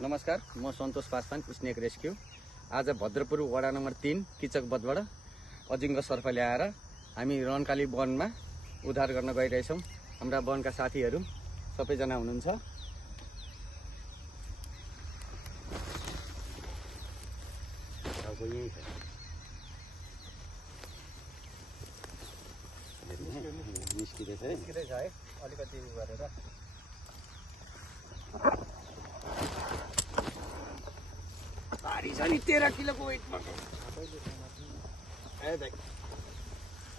नमस्कार, म सन्तोष Paswan, snake rescue. आज भद्रपुर वडा नम्बर 3 किचक बधबाट अजिङ्ग सर्प ल्याएर हामी रनकाली वनमा उद्धार गर्न गइरहेछौँ। हाम्रा वनका साथीहरू सबैजना हुनुहुन्छ। निस्किँदैछ है अलिकति गरेर भारी छ नि 13 किलोको वेट पर्छ। आयो दाइ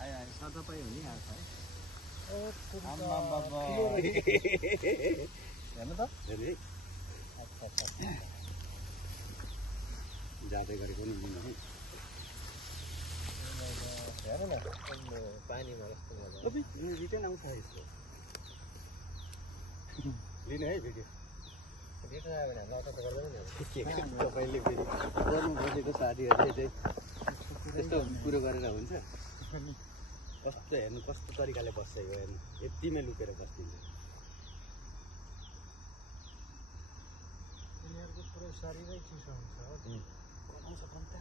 आयो आयो सदा पाइ हुने हाल्छ है। हेर्नु त हेर्नु अच्छा जाँदै गरेको नि है। हेर्नु न पानीमा कस्तो रिटर्न आउँछ यसको लिने है भिडियो रिटर्न आयो भने हामीलाई त गर्दैन नि। तपाईँले फेरि गर्नु बसेको साथीहरूले चाहिँ त्यस्तो कुरो गरेर हुन्छ। कस्तो हेर्नु कस्तो तरिकाले बस्छ यो हेर्नु यतिमै लुकेर बस्दिन्छ। यिनीहरूको पुरै शरीरै चिसो हुन्छ हो आउँछ कन्ता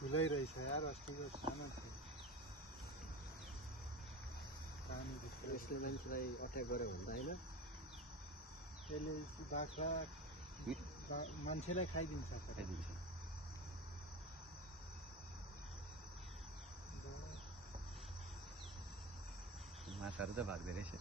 ठुलै रहेछ यार। अस्तिको सानो थियो यसले मान्छेलाई अट्याक गर्यो भन्दा होइन यसले बाख्रा मान्छेलाई खाइदिन्छ। माछाहरू त भाग्दो रहेछ।